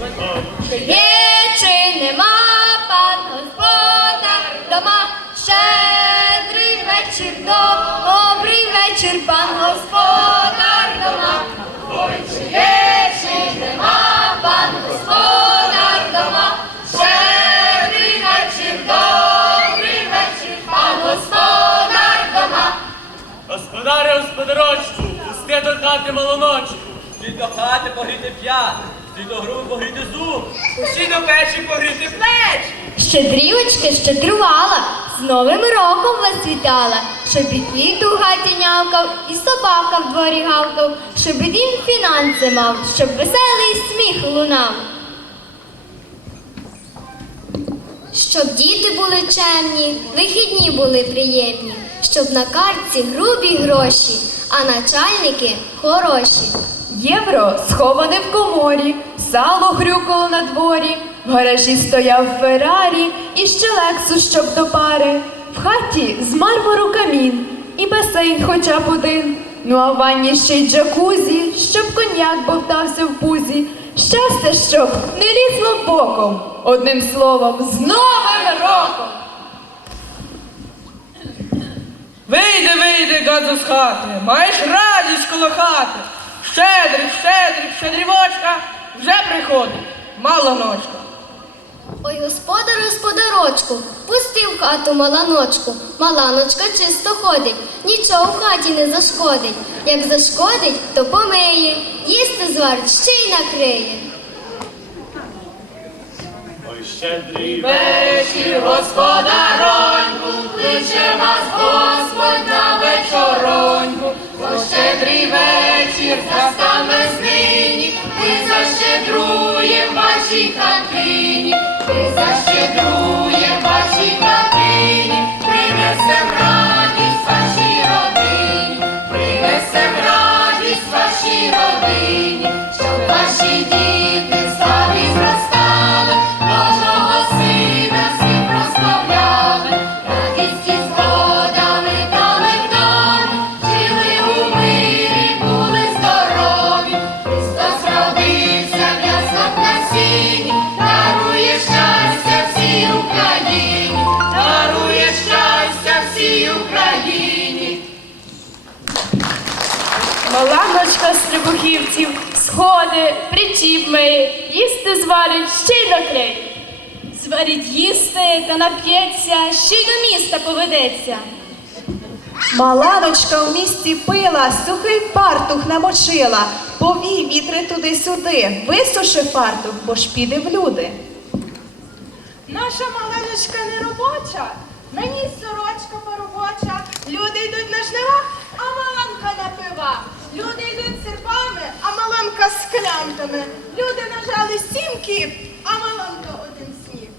Є чи нема пан господар дома? Щедрий вечір, добрий вечір, пан господар дома. Ой, чи є чи нема пан господар дома? Щедрий вечір, добрий вечір, пан господар дома. Господаре, господарочку, пусти до хати малоночку. Слід до хати погріти п'ят, слід до груби погріти зуб, усі до печі погріти плеч. Щедрівочки щедрувала, з Новим роком вас вітала, щоб і кіт у хаті нявкав, і собака в дворі гавкав, щоб і дім фінанси мав, щоб веселий сміх лунав. Щоб діти були чемні, вихідні були приємні, щоб на картці грубі гроші, а начальники хороші. Євро сховане в коморі, сало хрюкало на дворі, в гаражі стояв Феррарі і ще Лексус, щоб до пари. В хаті з мармуру камін і басейн хоча б один. Ну а в ванні ще й джакузі, щоб коньяк бовтався в пузі. Щастя, щоб не лізло боком. Одним словом, з Новим роком! Вийди, вийди, газу з хати, маєш радість коло хати. Щедрик, щедрик, щедрівочка, вже приходить, ночка. Ой, господар, господарочку, пусти в хату маланочку. Маланочка чисто ходить, нічого в хаті не зашкодить. Як зашкодить, то помиє, їсти зварить, ще й накриє. Ой, щедрий Вечір, господароньку, кличе вас Господь на вечороньку, бо щедрий вечір настав веснині, ми защедруєм вашій хатині, ми защедрує вашій хатині, принесем радість вашій родині, принесем радість вашій родині, щоб ваші діти трибухівців, сходи, причіп миє, їсти зварить, ще й накриє. Зварить їсти та нап'ється, ще й до міста поведеться. Маланочка в місті пила, сухий фартух намочила, повій вітри туди-сюди, висуши фартух, бо ж піде в люди. Наша маланочка не робоча, мені сорочка поробоча. Люди йдуть на жнива, а маланка на пива. Люди маланка. Люди нажали сім кіп, а маланка один сніп.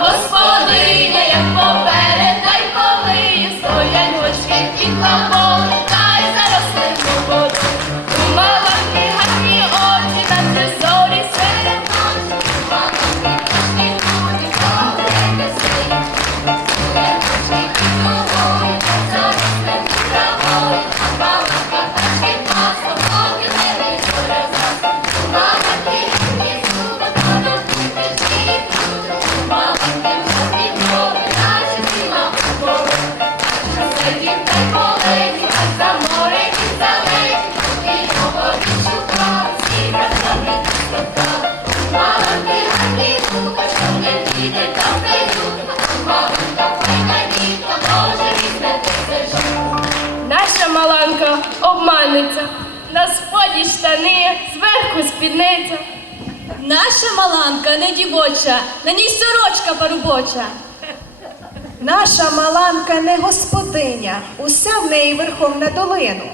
Господиня, як поперед, й помиє, стоять очки і кламони, споді штани, зверху спідниця. Наша маланка не дівоча, на ній сорочка парубоча. Наша маланка не господиня, уся в неї верхом на долину.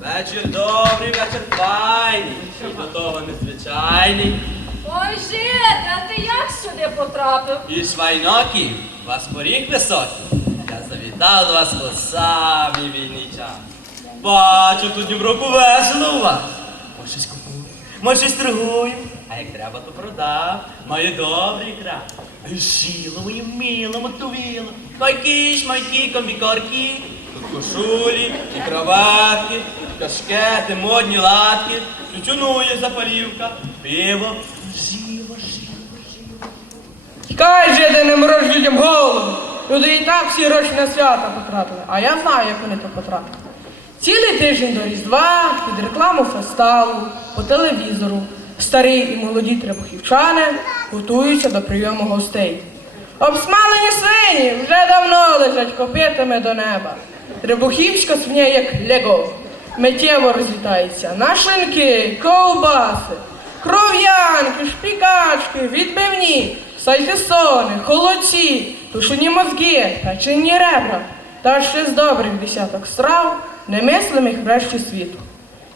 Вечір добрий, вечір файний, і до того незвичайний. Ой, жит, а ти як сюди потрапив? І швайнокі, вас поріг високий. Я завітав до вас у самі війні час. Бачу, тут в року весело у вас. Може щось купую, може щось торгую. А як треба, то продав. Маю добрий край. Шило моє мило, мотовіло. Майкі, шмайкі, комбікорки. Тут кошулі і кроватки. кашкети, модні латки, тютюнує запалівка, пиво, живо, живо. Чекай, жиди, не морож людям голову. Люди і так всі гроші на свята потратили, а я знаю, як вони то потратили. Цілий тиждень до Різдва, під рекламу фесталу, по телевізору, старі і молоді требухівчани готуються до прийому гостей. Обсмалені свині вже давно лежать копитами до неба. Требухівська свиня, як лего, миттєво розлітається на шинки, ковбаси, кров'янки, шпікачки, відбивні, сальтисони, холодці, тушені мозги, печені ребра та ще з добрих десяток страв, немислимих врешті світу.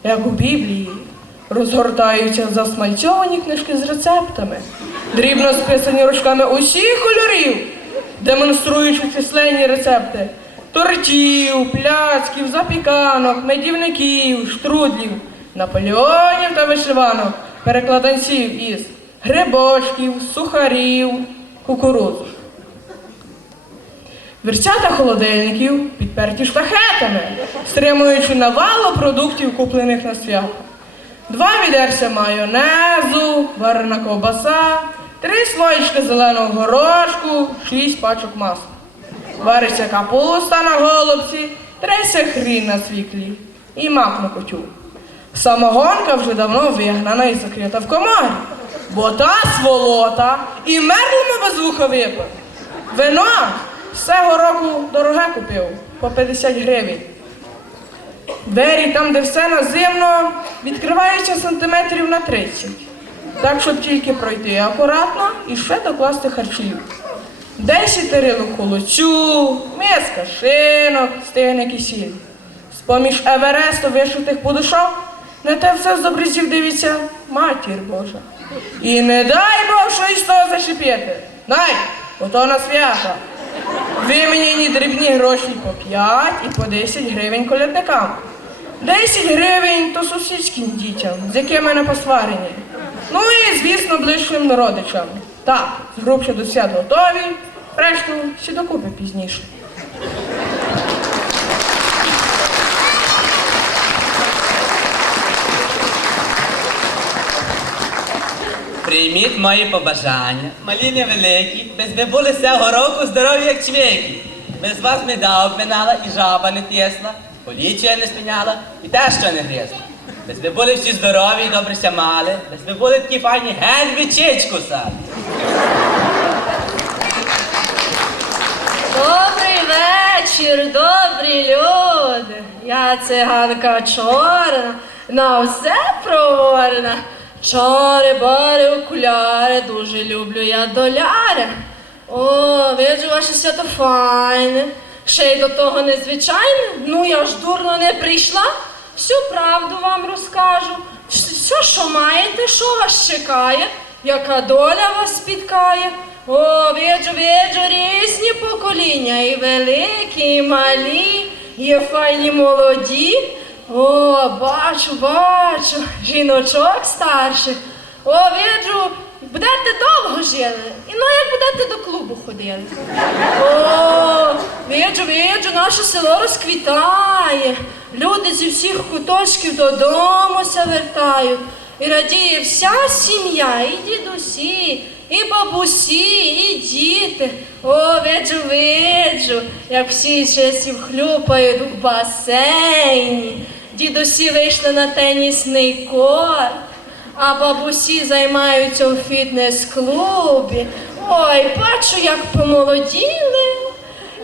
Як у Біблії розгортаються засмальцьовані книжки з рецептами, дрібно списані ручками усіх кольорів, демонструючи численні рецепти тортів, пляцків, запіканок, медівників, штрудлів, наполеонів та вишиванок, перекладанців із грибочків, сухарів, кукурудзу. Верцята холодильників підперті штахетами, стримуючи навалу продуктів, куплених на свято. Два відерця майонезу, варена ковбаса, три слоїчки зеленого горошку, шість пачок масла. Вариться капуста на голубці, треся хрін на світлі і мак на котю. Самогонка вже давно вигнана і закрита в коморі, бо та сволота і мерлимо без вуха випив. Вино всього року дороге купив по 50 гривень. Двері там, де все наземно, відкриваються сантиметрів на 30. Так, щоб тільки пройти акуратно і ще докласти харчів. Десять тарілок холодцю, миска шинок, стигне кисіль. З-поміж Евересту вишитих подушок, на те все з обрізів дивиться матір Божа. І не дай Бог, що із того зашипіти. Най, ото на свята. Ви мені ні дрібні гроші по 5 і по 10 гривень колядникам. 10 гривень то сусідським дітям, з якими не посварені. Ну і, звісно, ближчим родичам. Так, з грубше до свят готові, решту сідокупи докупи пізніше. Прийміть мої побажання, малі невеликі, без ви були року здорові, як чвеки. Без вас меда обминала і жаба не тісла, поліція не спиняла і те, що не грізла. Без ви були всі здорові і добре ся мали, без ви були такі файні геть вічечку сад. Добрий вечір, добрі люди. Я циганка чорна, на все проворна. Чори, бари, окуляри, дуже люблю я доляри. О, виджу ваше свято файне. Ще й до того незвичайне. Ну я ж дурно не прийшла. Всю правду вам розкажу. Все, що маєте, що вас чекає, яка доля вас спіткає. О, виджу, виджу, різні покоління, і великі, і малі, є файні молоді. О, бачу, бачу, жіночок старших. О, виджу, будете довго жили. І ну як будете до клубу ходили. О, виджу, виджу, наше село розквітає. Люди зі всіх куточків додому ся вертають. І радіє вся сім'я, і дідусі, і бабусі, і діти. О, виджу, виджу, як всі часів хлюпають у басейні. Дідусі вийшли на тенісний корт, а бабусі займаються у фітнес-клубі. Ой, бачу, як помолоділи.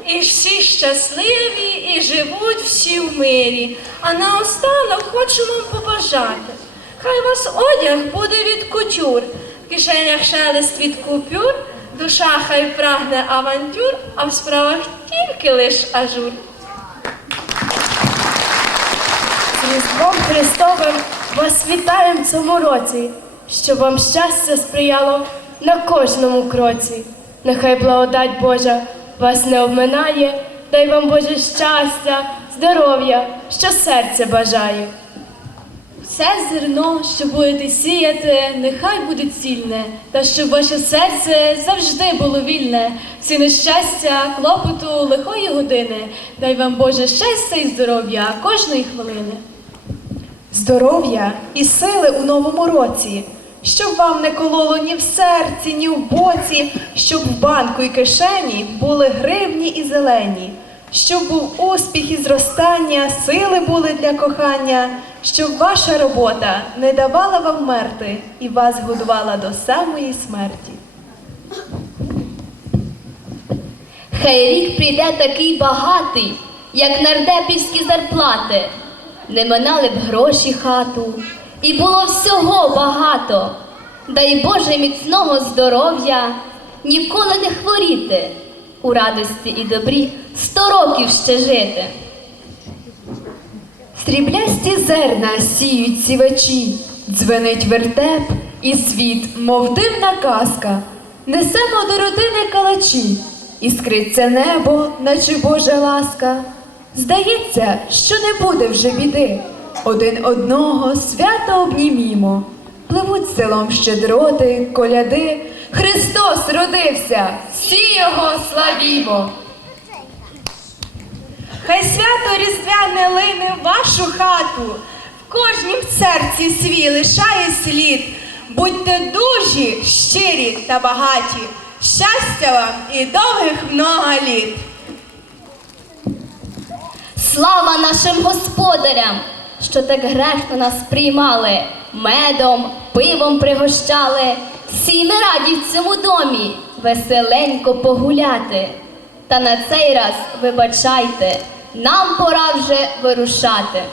І всі щасливі, і живуть всі в мирі. А наостанок хочу вам побажати. Хай вас одяг буде від кутюр, в кишенях шелест від купюр, душа хай прагне авантюр, а в справах тільки лиш ажур. З Різдвом Христовим вас вітаємо в цьому році, щоб вам щастя сприяло на кожному кроці. Нехай благодать Божа вас не обминає, дай вам Боже щастя, здоров'я, що серце бажає. Все зерно, що будете сіяти, нехай буде цільне, та щоб ваше серце завжди було вільне. Всі нещастя, клопоту, лихої години. Дай вам Боже щастя і здоров'я кожної хвилини. Здоров'я і сили у новому році, щоб вам не кололо ні в серці, ні в боці, щоб в банку і кишені були гривні і зелені, щоб був успіх і зростання, сили були для кохання, щоб ваша робота не давала вам мерти і вас годувала до самої смерті. Хай рік прийде такий багатий, як нардепівські зарплати. Не минали б гроші хату, і було всього багато. Дай Боже міцного здоров'я, ніколи не хворіти, у радості і добрі сто років ще жити. Сріблясті зерна сіють сівачі, дзвенить вертеп, і світ, мов дивна казка. Несемо до родини калачі, іскриться небо, наче Божа ласка. Здається, що не буде вже біди. Один одного свято обнімімо. Пливуть селом щедроти, коляди. Христос родився, всі його славімо. Хай свято різдвяне лине вашу хату, в кожнім серці свій лишає слід. Будьте дужі, щирі та багаті. Щастя вам і довгих много літ. Слава нашим господарям, що так грехно нас приймали, медом, пивом пригощали. Всі ми раді в цьому домі веселенько погуляти. Та на цей раз, вибачайте, нам пора вже вирушати.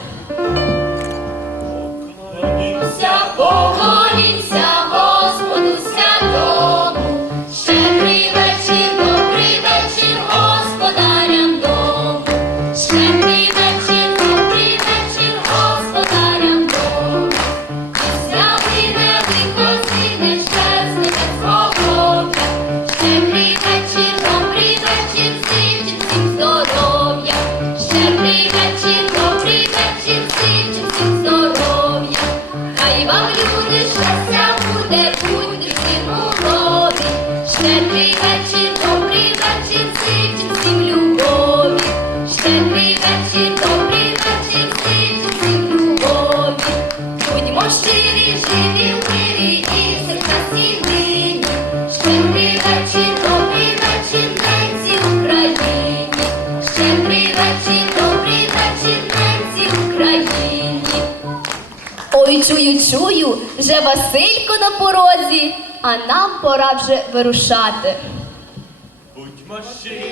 Чую, вже Василько на порозі, а нам пора вже вирушати. Будьмо щирі,